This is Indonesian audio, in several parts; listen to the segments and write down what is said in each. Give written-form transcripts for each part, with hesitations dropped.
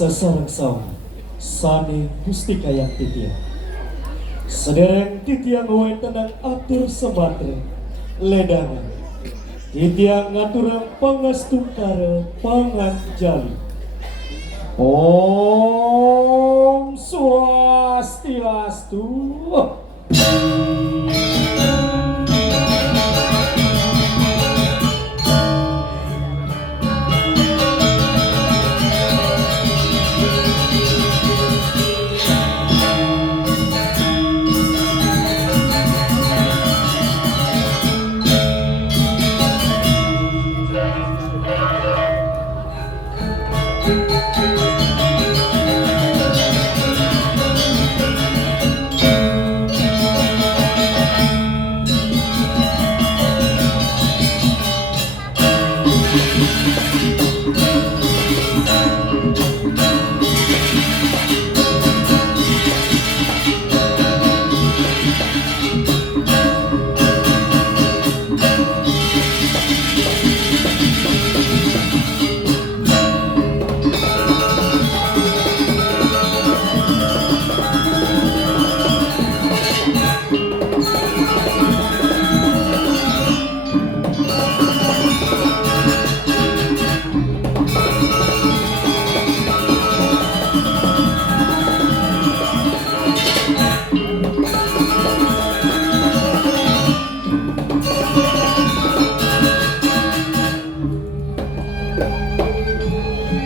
Sasarang saung sani Gusti Kayang Titiang sedereng titiang tenang atur sematre ledangan titiang ngaturang pangastungkara panganjali. Om Swastiastu.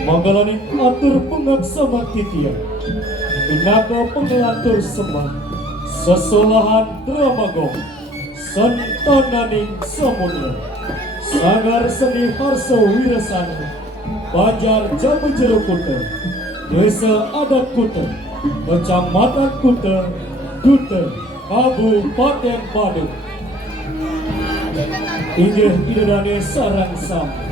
Manggalani atur pengaksama titiang Binaga pengelantur semah Sesolahan Dramagong Sentananing Samudra Sangar Seni Harso Wirasana Banjar Jambu Jero Kuta Desa Adat Kuta Kecamatan Kuta Kuta Kabupaten Badung Inggih idadane sarang sam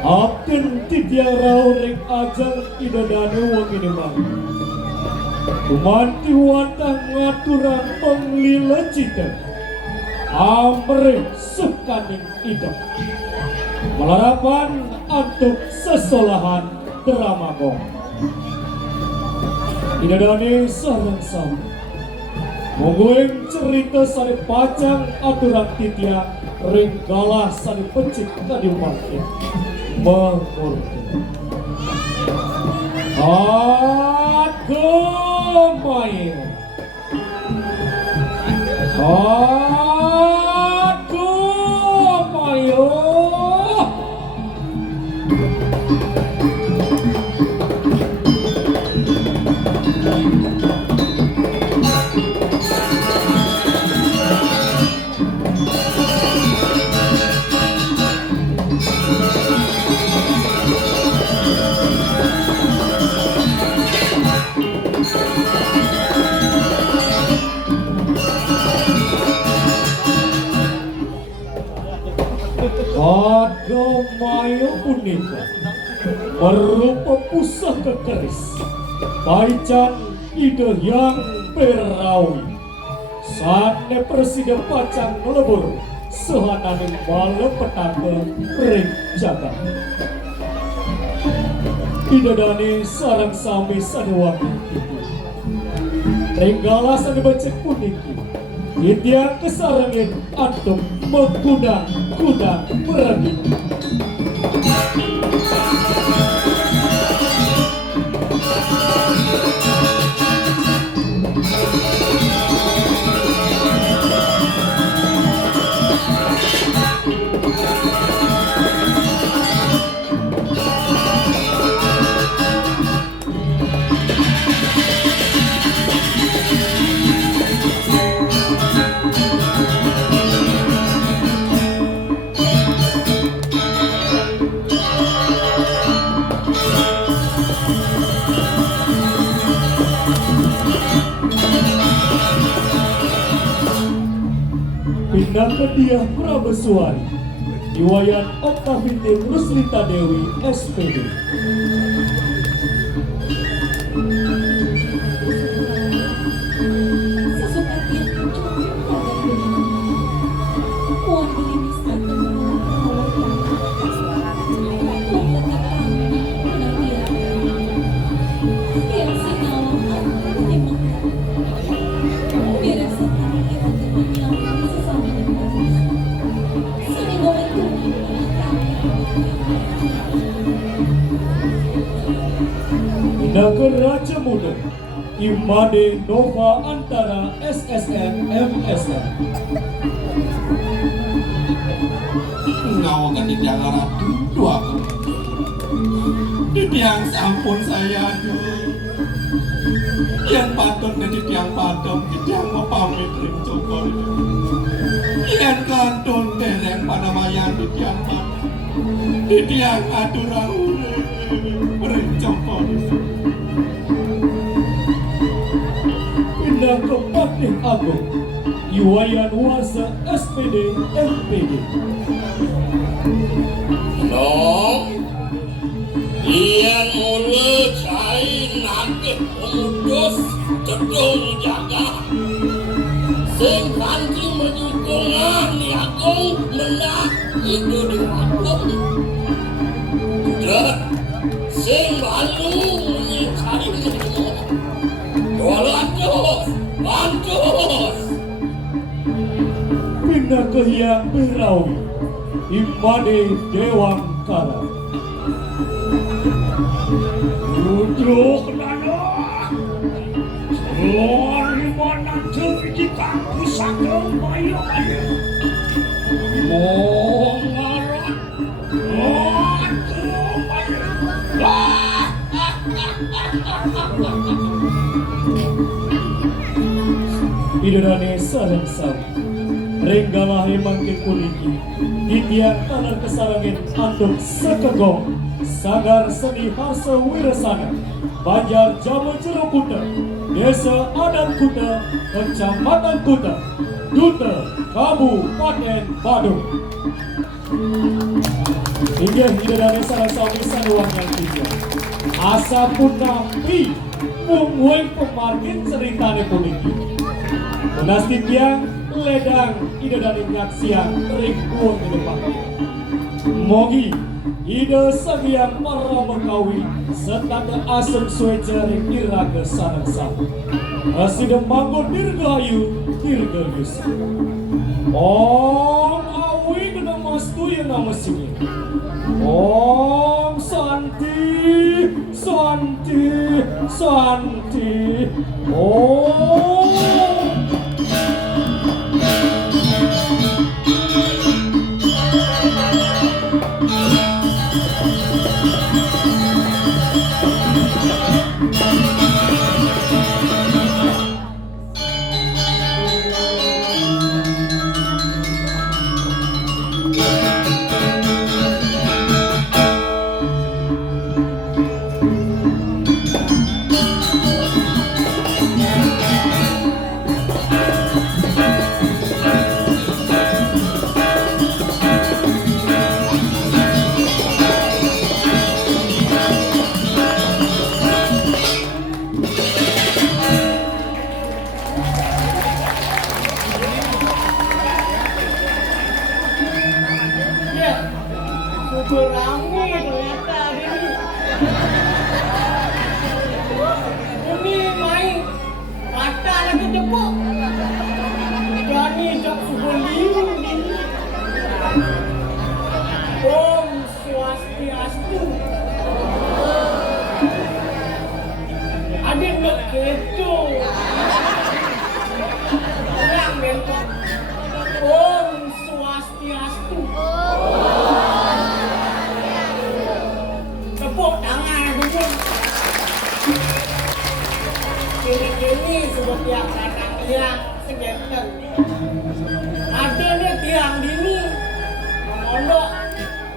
Aken titiang rau ring ajang idadane wong inimang Kumanti wantang ngaturang penglila cita Amrih sekaning idam Melarapan antuk sesolahan Dramagong idadane sarang sam Mungguing cerita sari pacang aturan titiang ring galah sari pecik kadiumartin mengurti Agemai Agemai Agemaya punika berupa pusaka keris Taichan ide yang perawi Sane presiden pacang melebur Sehananing bala petaka ring jagat Idadane sarang sami sadewangi itu Ringgala sane becek puniki Titiang kesarangin antum mengkudang-kudang pergi Pindah ke Diah Prabesuari Iwayan Oktavitin Ruslita Dewi SPD Biar sinaw ang timang biar sa kanilang tumanyang sesama nito. Sinigaw ito. Naga Raja Muda Imade Nova Antara SSN MSN Ngawakan di dalam dua di tiang sampun saya dulu yang patut di tiang patom di tiang mau pamit rincokor yang kantun dereng panamayan di tiang patom di tiang aturang rincokor pindah ke Patih Agung Iwayan Warsa SPD MPD Nong Iyan mulut saya nanti pemudus gedung jaga sing kanji menjukungan ni agung menang itu di agung udah sing lalu menyikari mu 200 lanjut pindah ke Hyang Berawi Imade Dewangkara Duduk nana Lori mana terjadi kampus agam bayo-bayo Mongarat Aduh bayo Idurane sarang sawi Renggalah emangkin kuliki Titian tanah kesarangin antuk sekegong Sanggar seni harsa wirasana Banjar Jawa Jero Kuta Desa Adat Kuta Kecamatan Kuta Duta Kabupaten Badung Hingga hidadane sarang sawi sanuang yang tiga Asa pun napi Mungweng pemargin ceritane kuliki Menasib yang ledang ide dari siang ribuan di depan Mogi ide sabiang para mengkawi serta asem suecari kira ke sarang sama Aside manggo dirgayu dirgayus Om awi kena mastu yang nama sini Om Santi Santi Santi Om Beramai ternyata hari ini. Ini main mata lagi tepuk. Berani tak sebeliu ni. Om Swastiastu. Ada nak keto. Orang mentok. Om Swastiastu. Tepuk tangan dulu. Kini sudah tiang kadang tiang segeter. Ada ni tiang dini mondok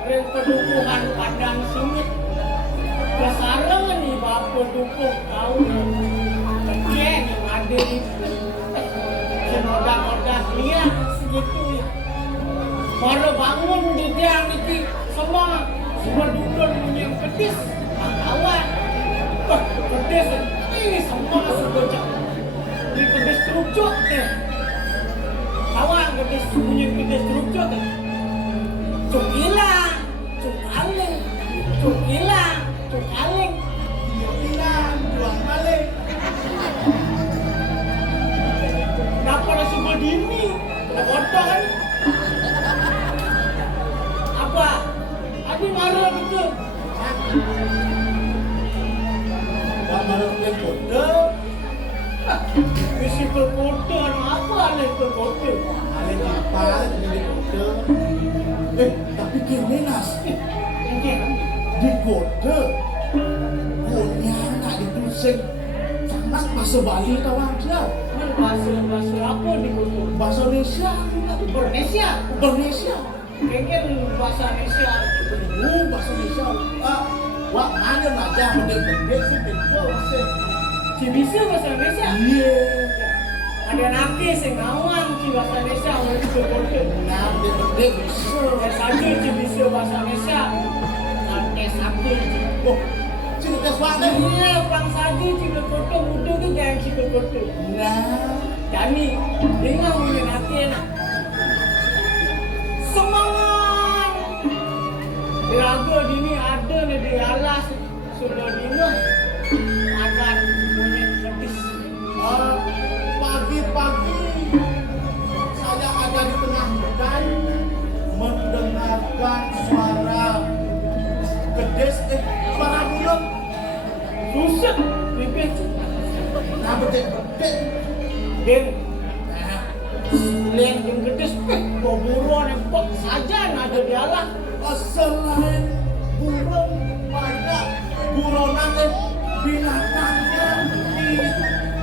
reng pedukuhan padang sumit. Kesarang ni bapa dukung kau ni. Kecil ni ada ni. Senodak-odak liang segitu ya. Baru bangun di tiang ni semua duduk punya pedis kawan pedis ini semua sebocah ini pedis terucuk deh kawan pedis punya pedis terucuk deh cuk hilang cuk aling cuk hilang cuk aling hilang juang ke kota, apa Ale ke kota? Ale kapal di kota. Tapi kini Nas, Okey. di kota punya nak dituliskan sangat bahasa Bali tau aja. Bahasa apa di kota? Bahasa Indonesia. Indonesia. Indonesia. Kengken bahasa Indonesia. Bahasa Indonesia. Wah, mana aja pendek-pendek sih betul sih. Bisa bahasa Indonesia. Iya. Ada naki sing ngawang ci bahasa Indonesia orang di kota. Nah, pendek bisa. Saja ci bisa bahasa Indonesia. Sampai satu. Oh, cerita suara. Iya, bang saja ci ke kota muda ke jangan ci ke kota. Nah, Jadi, dengar punya naki nak. Semangat. Diraga dini ada ni di alas sudah dina akan punya gadis. pagi-pagi saya ada di tengah hutan mendengarkan suara kedes, suara burung. Susah, bibir tu. Nah, betik-betik. Dan selain yang gadis, buruan yang kok saja ada di alas. Selain burung, banyak buronan dan binatangnya di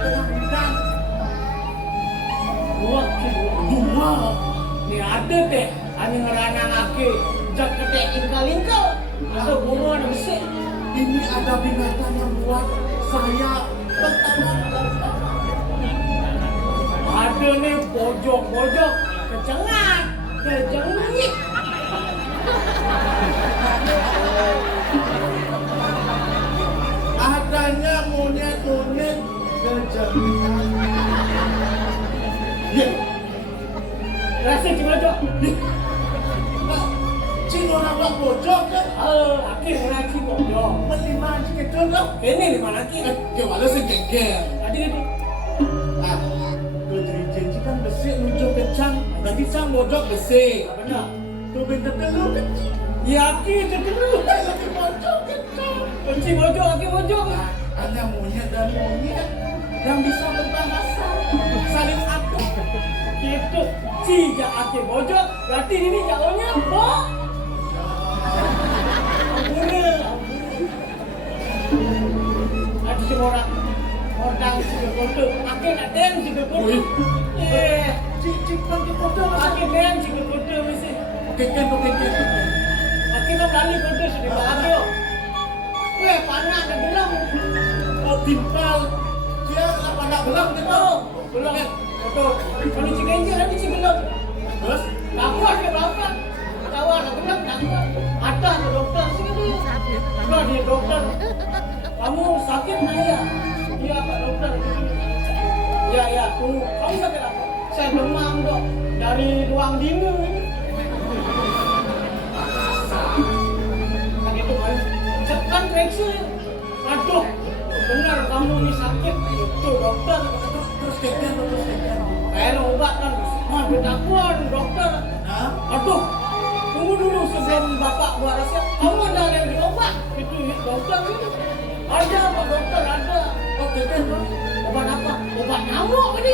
tengah hutan. Dua. Ni ada teh, hanya ngerana laki. Jak ketek ingkal-ingkal. Atau buruan yang besar. Ini ada binatang yang buat saya tertawa. Ada ni pojok-pojok kecengat, kejengit. Adanya monyet-monyet kejengitan. Ya, Rasa cipojok. cing orang buat bojok kan? Akhir orang cipojok. Melima dikecil kan? Ini di mana lagi? Ya walau segengger. Adik-adik. Ah, kejerit kan besi luncur kencang. Nanti sang bojok besi. Benar. Tuh benda telur kecil. Ya akhir terus. Lagi bojok kecil. Cipojok, akhir pojok. Hanya monyet dan monyet yang bisa berbahasa saling atur. Itu tiga akhir pojok. Berarti ini jauhnya boh. Ampura. Ada semua orang juga kotor. Akhir nak den juga kotor. Cik kan di kota Akhir den juga kotor mesti. Keken. Akhir nak berani kotor sudah bahagia. Panas dah gelam. Oh timpal. Dia apa nak belang gitu? Belum. Betul. Kalau cik enjin nanti cik gelam. Terus Aku ada berapa? Tahu nak gelam nak gelam. Ada ke dokter sini. Sudah dia dokter. Kamu sakit nak ya? Iya Pak Dokter. Ya. Tunggu. Kamu sakit apa? Saya demam dok. Dari ruang dingin ini. Itu kan. Cekan periksa. Aduh. Benar kamu ni sakit. Betul dokter. terus keken. Saya obat kan. Berdakwaan dokter. Nah, Aduh. Tunggu dulu sebelum bapak buat resep. Kamu ada yang diobat? Itu dokter itu. Ada Pak Dokter ada. oh keken. Obat apa? Obat nyamuk ini.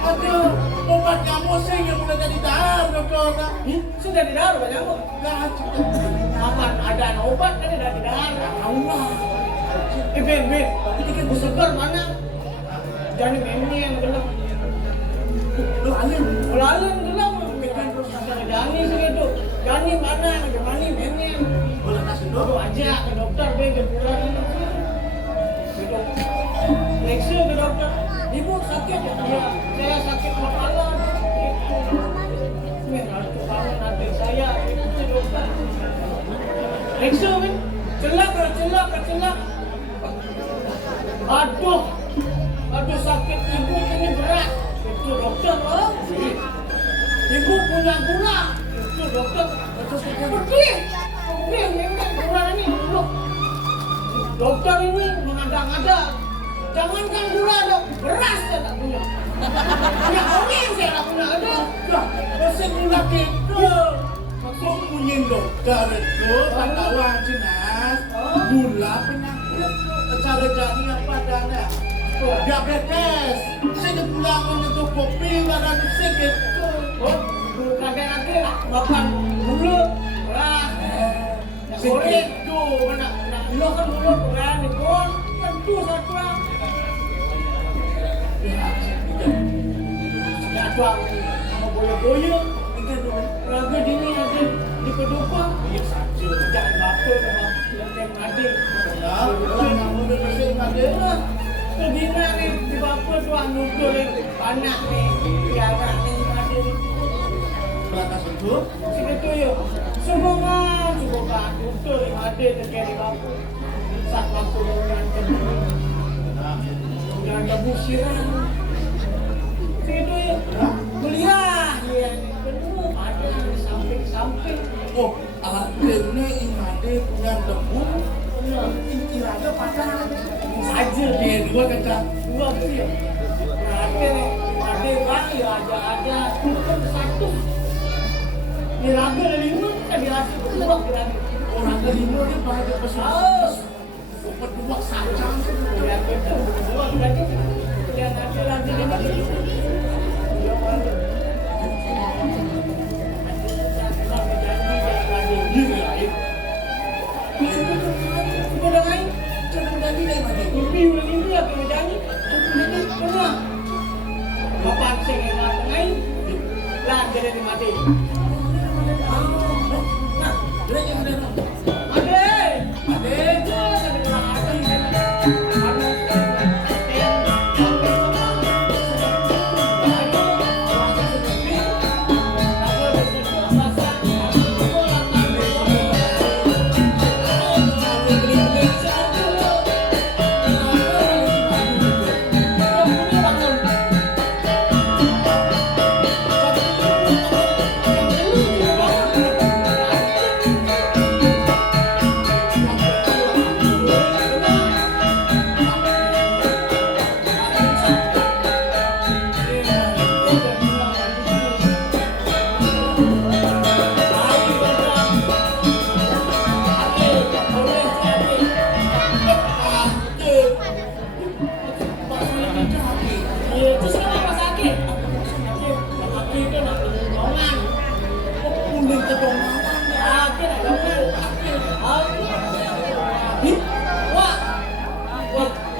Aduh, obat nyamuk sih yang udah jadi dahar dokter. Sudah di dalam obat nyamuk. Nah, Apa ada obat kan ada di dalam. Allah. Ben. Ini kan segar mana? Jangan ini yang gelap. Lu alim. Lalu gelap. Kan terus ada Jani segitu. Jani mana? Jani ini. Boleh kasih Baru dulu. aja ke dokter, ke pulang ini. Gitu. Periksa ke dokter. Ibu sakit ya? Iya, saya sakit kepala. Gitu. Ini harus kepala nanti saya itu dokter. Periksa kan? Celak. Aduh sakit ibu ini berat. Itu dokter loh. Ibu punya gula. Itu dokter. Pedih. Gula ini dulu. Dokter ini mengada-ngada. Jangankan gula dok, beras saya tak punya. Punya orang saya tak punya ada. Lah, mesin gula gitu. Maksud punya dokter itu pada wajinas gula penyakit cara jadi apa adanya. Diabetes. Saya pulang untuk kopi badan sakit. Oh, kadang-kadang makan dulu, beras, goreng tu, nak lo kan dulu beras ni pun, tentu satu lah. Ya, tuang, mau boya-boya, kita tu, raga dini ada di kedua, ya saja, jangan apa memang yang ada. Ya, nama dia masih ada. Kebina ni, di bapa tuang nutur ni, anak ni, anak ni ada ni. Belakang situ. Sini tu yo. Semoga betul yang ada dekat di bapa. Sak waktu dengan tebu. Dengan tebu siram. Sini tu yo. Beliah yang kedua ada di samping-samping. Oh, akhirnya imade punya debu. Irada patah. Saja Dia dua kata. dua tu. Ada lagi ada satu. Dia raga dari lima, kan dia rasa dua berani. Orang kelima dia pada besar. Berdua saja. Dia kata dua berani. Dia ada lagi lima. Dia ada. Dia lain. Sudah lain. Jangan ganti dari mana? Mimpi ulang ini apa yang jadi? Pernah. Bapak saya yang lain. Lah dia dari mati. Nah, dia yang ada.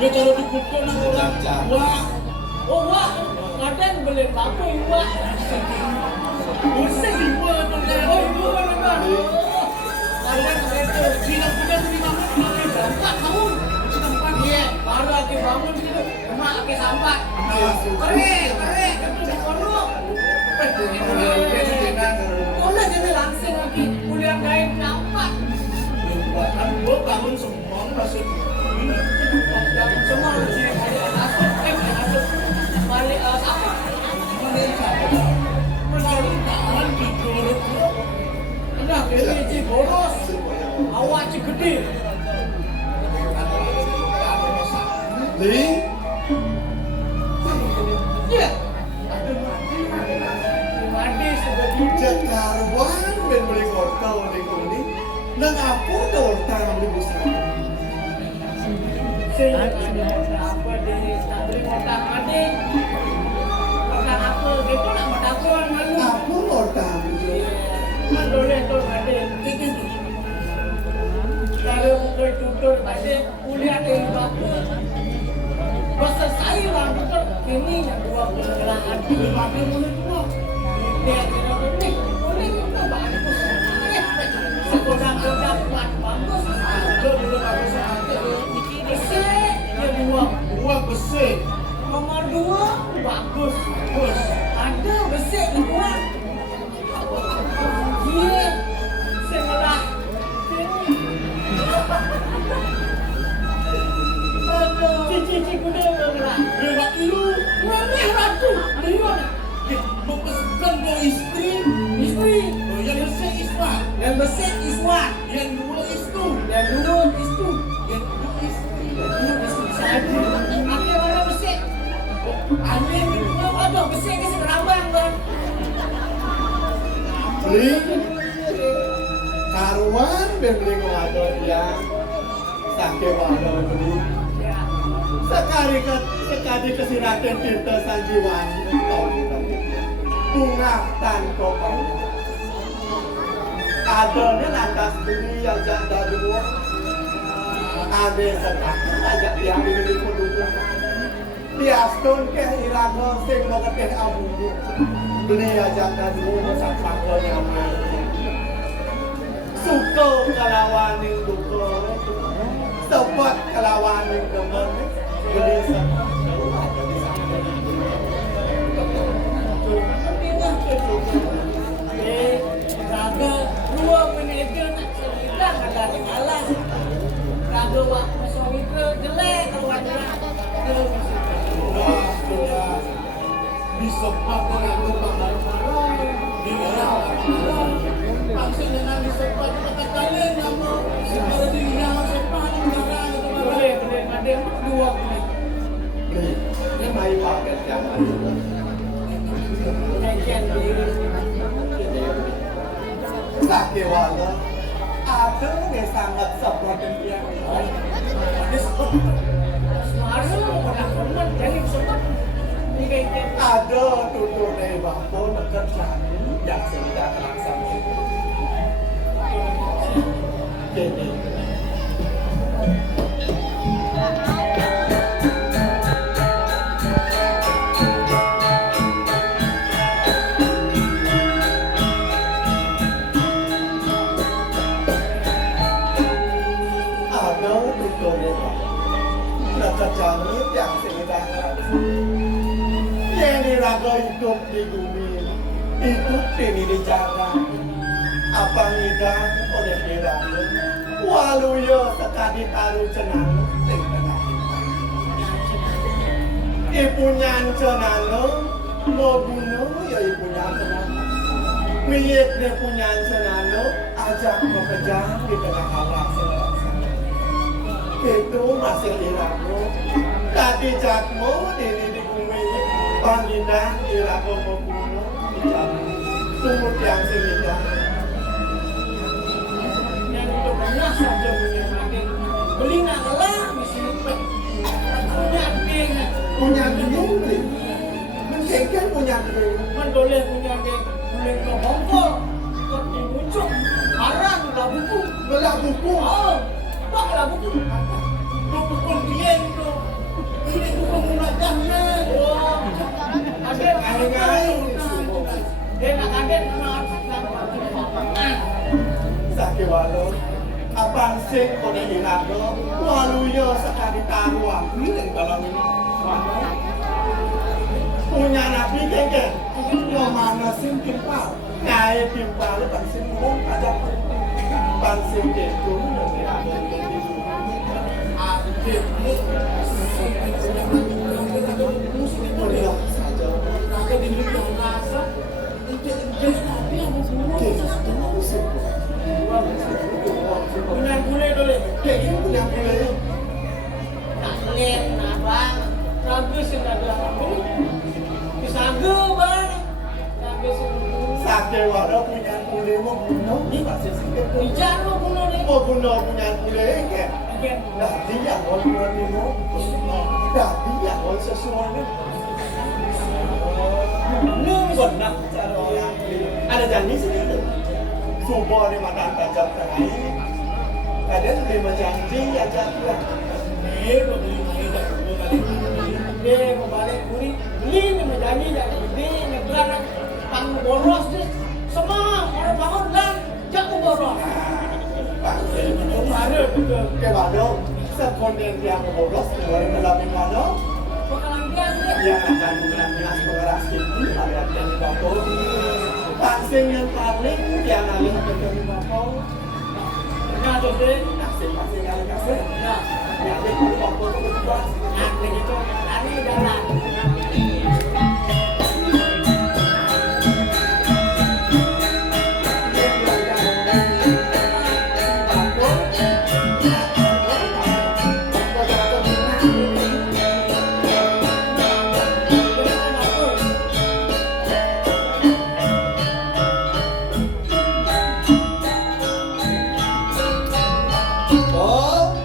Dia cara dipukul nak orang Jawa. Oh wah, kadang boleh apa wah. Usai lima tu dia. Oh dua kan. Kadang kereta Silang punya terima kasih. 4 tahun. Sampai dia baru lagi bangun gitu. Emak lagi sampai. Kering, itu di pondok. Kalau jadi langsung lagi kuliah lain nampak. Bahkan 2 tahun semua masih Semua masih masuk balik apa? tahan di Gorok. Dah beli je boros. Awak je gede. Li, Ya. Mandi sebegitu. Jakarwan ben beli kota oleh kuni. Nang apa tu orang beli besar? Saya apa dia tak beli kotak mandi. Kotak apa gitu nak mendapatkan malu. Apa orang beli? Boleh tu mandi. Kalau boleh tutur mandi kuliah di bapa. Masa saya lah tutur kini yang 2 pergerakan di bapa boleh tutur. Dia kena boleh kita bagus. Sekolah-kolah buat bagus. Dulu aku sakit. Besar dia buang. Dua besar. Nomor 2 bagus. Bos. Ada besar dia buang. Dia sekolah. Cici kuda bergerak. Lewat dulu. Merah batu. Ada mana? Membesarkan dua istri. Isteri. Yang besar Ismat. Yang besar Iswan. Yang dua istri. Yang dulu itu. Yang dua istri. Saja. Akhir mana besar? Aneh. Apa besar ke serabang kan? Beli. Karuan ben beli kok ada yang sakit ada beli. Ya. sekali kesirakan cinta sanjiwani bunga tanpa kau adanya lantas beli yang janda dua ada sekali ajak yang ini pendukung Piastun ke iraga sing mengetih abu beli yang janda dua sampai kau nyaman suka kalawaning duka sepat kalawaning demen beli sama Raga dua manajer nak cerita ada di malas. Raga wak masawitra jelek kalau ada. bisa pakai aku bakal di dalam maksud dengan disepat kata kalian nama seperti yang sepat negara itu Boleh ada dua boleh. ini mai pakai yang ada Kajian diri. sakit wala ada yang sangat seperti dia Semarang orang-orang jadi sempat. Ini kajian. ada tutur dari bangko dekat kami yang sudah terlaksana jadi ada tutur dari bangko dekat kami yang sudah terlaksana ini raga hidup di bumi hidup ini dijaga apa ngidang oleh diraga walau ya sekali taruh cenang ting tengah ibunya cenang mau bunuh ya ibunya cenang miliknya punya cenang ajak bekerja di tengah alam selasa itu masih diraga tadi jakmu ini di bumi Pangindah irago membunuh tumut yang sehingga Yang itu banyak saja punya beli nak lah mesti punya ding. punya gedung nih mengkengken punya gedung Man boleh punya ding boleh ke Hongkong kok dimuncul arang lah buku. gelap buku Oh, pak lah buku. Buku dia itu. Ini buku munajahnya. Oh, ada dia nak ada nak sakit walau abang sing kode irago walau ya sekali taruh aku yang dalam ini punya nabi kengken lo mana sing timpal nyai timpal bang sing ngomong aja bang sing itu yang irago adikmu melihat saja Raga di dunia rasa itu nabi yang punya boleh boleh. kayak gini punya boleh Nak lihat nak bang, raga sih nak bilang bisa go bang, raga sih. sakit walau punya boleh mau bunuh ini masih sikit Bicara lo bunuh ni. mau bunuh punya boleh kan Again. dah dia mau bunuh ini dah dia mau sesuatu Lu benar cara orang ada janji sendiri subuh di mana tajam terakhir kadang terima janji yang jatuh dia beli mai dah dua kali. Dia mau balik kuri, beli ni menjanji jadi dia negara pang boros tu semua orang bangun dan jatuh boros. Ada betul. ke mana sekonden yang boros keluar dalam mana Bakalan dia dia. yang akan mengenal pengeras ini pada yang dibakau pasien yang paling yang alih ke dibakau Nah tu dia. pasien yang alih kasih Nah, yang alih ke dibakau kedua nak begitu. Ani jalan. Oh,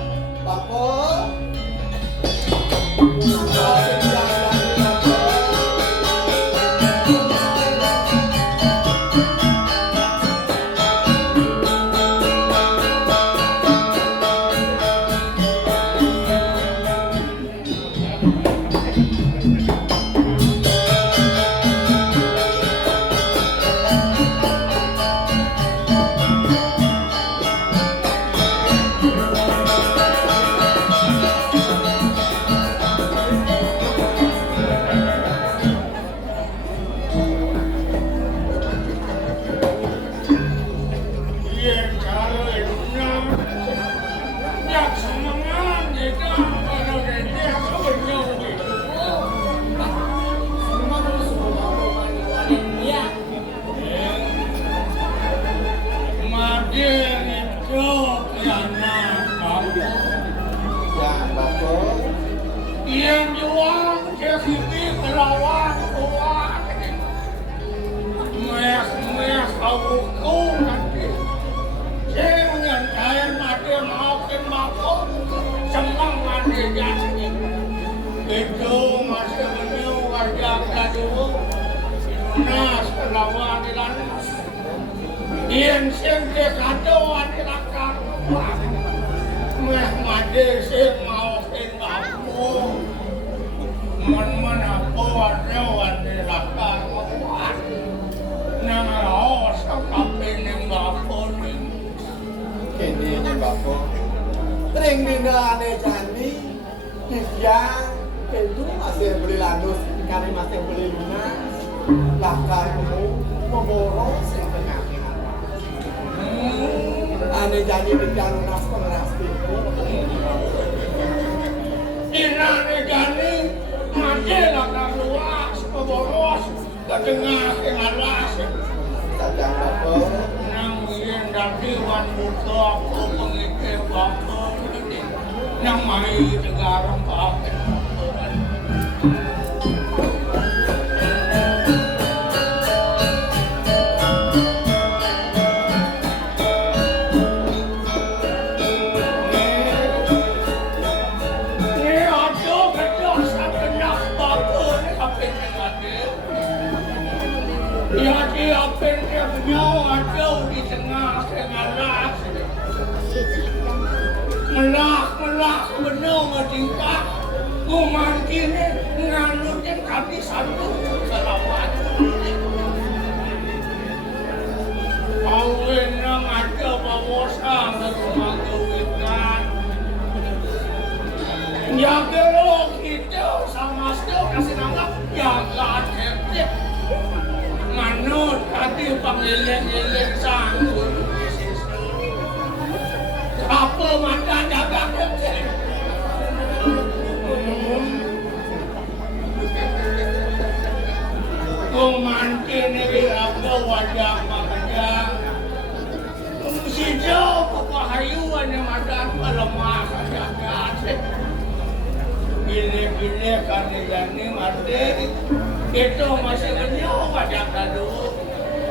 Bako. Yang juang jadi melawan kuat. Meh aku nanti. Jangan kaya mati maafin maafin. Semang mati jadi. Itu masih menyuruh warga dulu. Nas melawan dilanas. Yang sendiri kadoan dilakukan. Meh mati sih maafin maafin. Man aku ada dilakukan. Nang raos kapin ng bapon. Kini ni Bapo. Ring dina ane jani. Kisyang. Itu masih beli landus. Kami masih beli lunas. Lakar kamu memboros yang tengah-tengah. Ane jani bintang lunas pengeras pintu. Ina ane jani. Mati lakar luas. Memboros. Ketengah-tengah las. Sajang Bapo. Nang yen dadi wan buka aku pengikir bapon. Nang mai tegarang pakai. Melak bener ngedingkah Kumantin nganutin kaki satu selawat Awin nang ada bawasan ke rumah kewitan Jaga lo kita sama sedo kasih nama Jaga cek Manut hati panggilin-gilin sanggup apa mata jaga kecil? Kumantin ini apa wajah makanya? Si jauh kepahayuan yang ada pelemah jaga. Gile-gile karena jani mati itu masih menyau wajah dadu.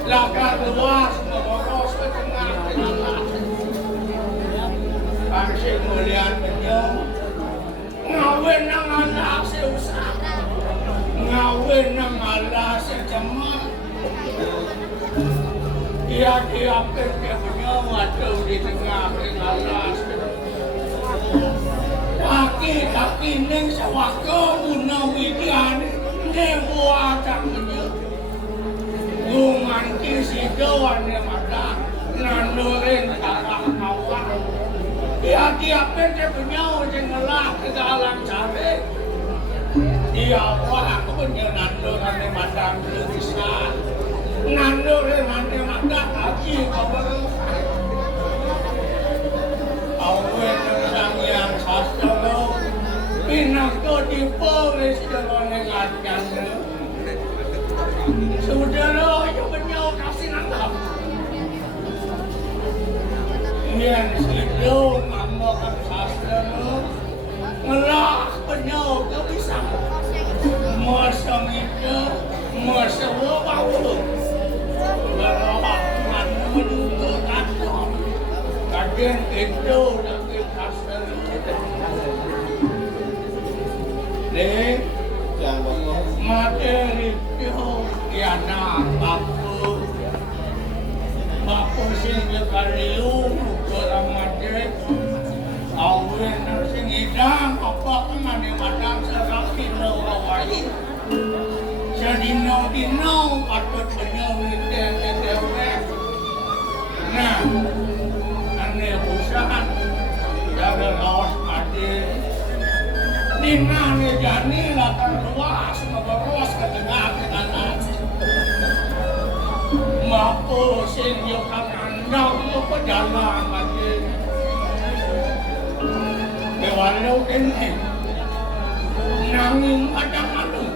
Lakar luas memboros ke tengah-tengah. Pangsing mulian menyong ngawin nang anak seusah ngawin nang anak secemak dia diapin dia menyong aduh di tengah alas kaki neng sewaka guna widian neng buatan menyong lungan kisi doan yang ada nandurin darah kawan Dia pendek punya jengelak ke dalam cabai. Dia wah aku punya nandur nanti madang bisa. Nandur nanti madang haji kau baru. Awen orang yang sastra pinang tu di Paris jalan dengan saudara yang punya kasih nanggap. Yang sedang memakan sastra ngelah penyok ke bisa masa itu masa wabah berapa mana menuntut kantor kajian itu dari sastra deh materi itu kiana bapu sing kaliu orang mati awin sing idang apa kemana madang serakin rawai sedino patut penyawit dewe nah ane usaha jaga lawas mati Nina ne jani latar luas memboros ke tengah kanan mampu sing yo kanandang yo pejalan mati walau ini nanging kadang-kadang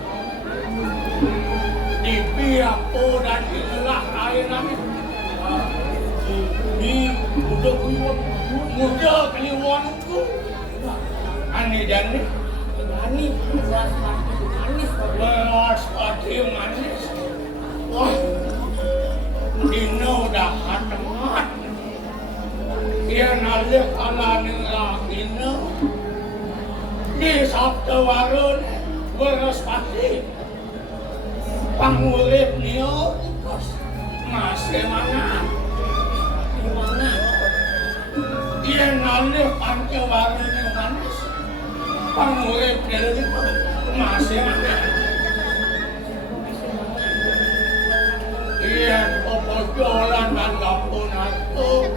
di pihak dan di telah air langit di muda kliwonku aneh jani manis, beras pati manis. Beras pati manis. Wah, Dino udah katemat. Ia nalih alaning lakino. Di sabtu warun beras pati. Pangurip niyo masih mana? Di mana? Ia nalih pancewarun yang manis. Pangurip niyo masih mana? Iyan popojolan dan gapunatu.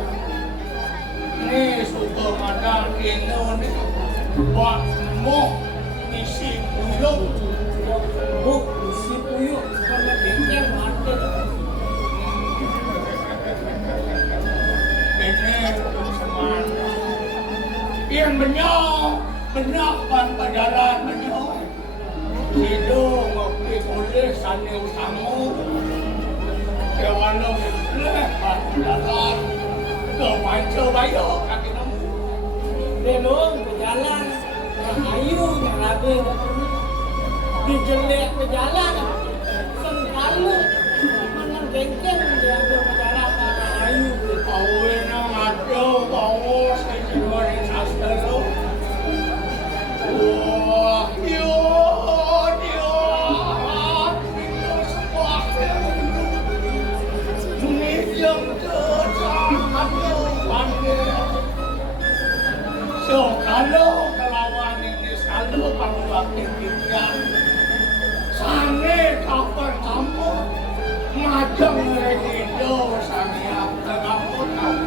Ni suka madang ino ni buat mo isi puyok. Buk, isi puyuk, supaya bengkel mati. Ini semana. Iyan benyok pan pajalan benyok. Hidung ngopi kulis sani utamu. Kewalau mitleh pan pajalan. Kewancau bayo kaki namu. Belum berjalan, yang ayu, yang rabe, dijelek berjalan, sengkalu, menang bengkel dia ada berjalan yang ayu. Awe nang ado bawa sejuaring sastero. Wah, yo, sebuah ini yang so kalau kelawan ini selalu pangwakin kikian sange kapal kamu macam regido sange apa kamu tahu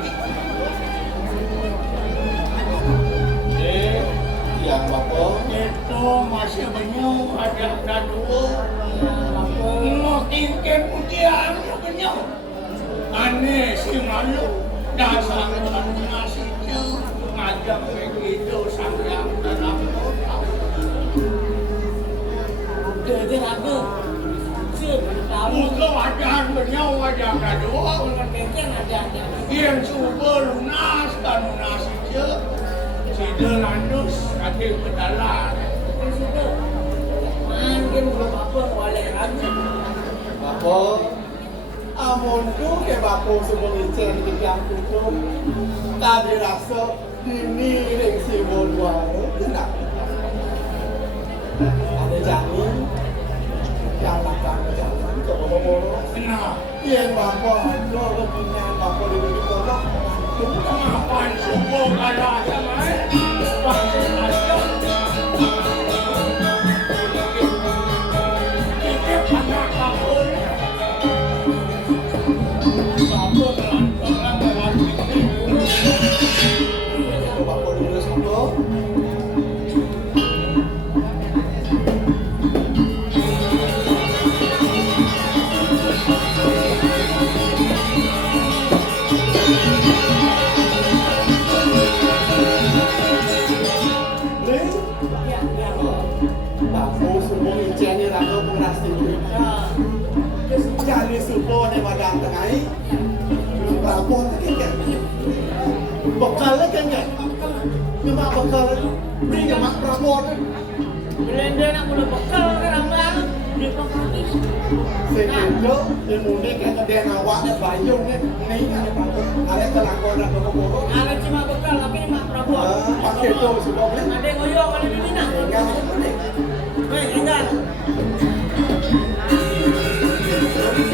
Yang bapak itu masih banyak ada dua makin kemudian banyak aneh si malu dasar nasi ngajak begitu sangat dalam kota. Dia rabe, tahu Muka wajah beliau wajah kedua. dengan bengkel ada. Yang cuba lunas dan lunas je. Sida landus kaki pedalan. Sudah, mungkin belum apa boleh rabe. Bapak, amun tu ke bapak semua licin di yang tutup. Tadi rasa ini ring si bolwar, kenapa? Ada jamin, jalan jalan ke bawah-bawah. Kenapa? Yang bapak ada kepingan bapak di kolok. Kenapa cuba kalah sama pasti ada. Ini anak kabur. Kabur pelan-pelan lewat ini. Bapak dulu sebelum. Bapak semua ijen ni raga pengrasi. Jadi supo ni madang tengah. Bapak tak kena. Bekal lah kena. Memang bekal. Beri ke mak Prabon. Bila dia nak boleh bekal ke ramai, dia pagi. Sehingga dia mudik ke dia awak ni bayung ni. Ni ada Prabon. Ada kelakon nak berbohong. Ada cuma bekal tapi mak Prabowo. Pakai tu sudah boleh. Ada ngoyong ada di mana?